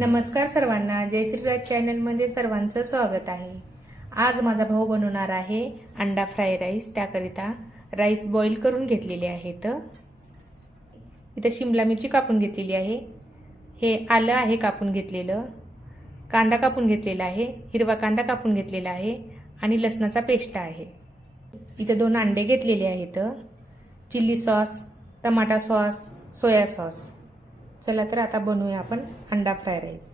नमस्कार सर्वांना, जय श्रीराज चॅनलमध्ये सर्वांचं स्वागत आहे। आज माझा भाऊ बनवणार आहे अंडा फ्राय राईस। त्याकरिता राईस बॉईल करून घेतलेले आहेत। इथे शिमला मिरची कापून घेतलेली आहे, हे आलं आहे कापून घेतलेलं, कांदा कापून घेतलेला आहे, हिरवा कांदा कापून घेतलेला आहे आणि लसणाचा पेस्ट आहे। इथे 2 अंडे घेतलेले आहेत, chilli sauce, tomato sauce, soya sauce. चला तर आता बनवूया आपण अंडा फ्राय राईस।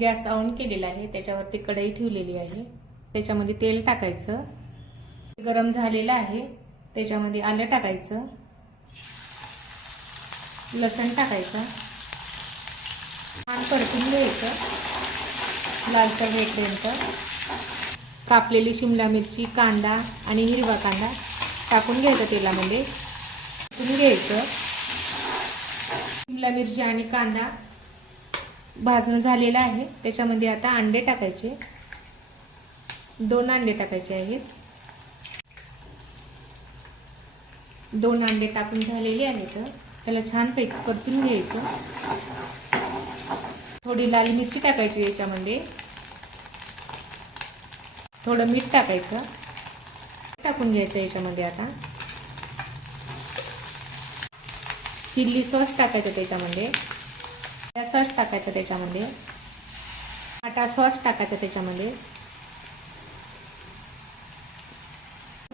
गॅस ऑन केलेला आहे, त्याच्यावरती कढई ठेवलेली आहे, त्याच्यामध्ये तेल टाकायचं, गरम झालेलं आहे, त्याच्यामध्ये आलं टाकायचं, लसूण टाकायचं, छान परतून घ्यायचं लालसर होईपर्यंत। कापलेली शिमला मिरची, कांदा आणि हिरवा कांदा टाकून घ्यायचा तेलामध्ये, परतून घ्यायचं। शिमला मिरची आणि कांदा भाजणं झालेला आहे, त्याच्यामध्ये आता अंडे टाकायचे, 2 अंडे टाकायचे आहेत। 2 अंडे टाकून झालेले आहेत, त्याला छान पैकी परतून घ्यायचं। थोडी लाल मिरची टाकायची याच्यामध्ये, थोडं मीठ टाकायचं, टाकून घ्यायचं याच्यामध्ये। आता चिल्ली सॉस टाकायचं त्याच्यामध्ये, सॉस टाकायचं त्याच्यामध्ये, टमाटा सॉस टाकायचं त्याच्यामध्ये,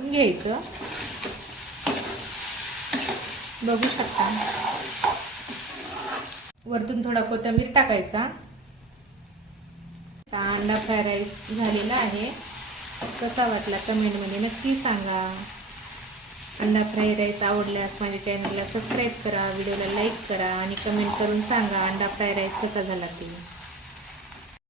घ्यायचं। बघू शकता, वरतून थोडा कोथिंबीर टाकायचा। अंडा फ्राय राईस झालेला आहे, कसा वाटला कमेंटमध्ये नक्की सांगा। अंडा फ्राय राईस आवडल्यास माझ्या चॅनलला सबस्क्राईब करा, व्हिडिओला लाईक करा आणि कमेंट करून सांगा अंडा फ्राय राईस कसा झाला ते।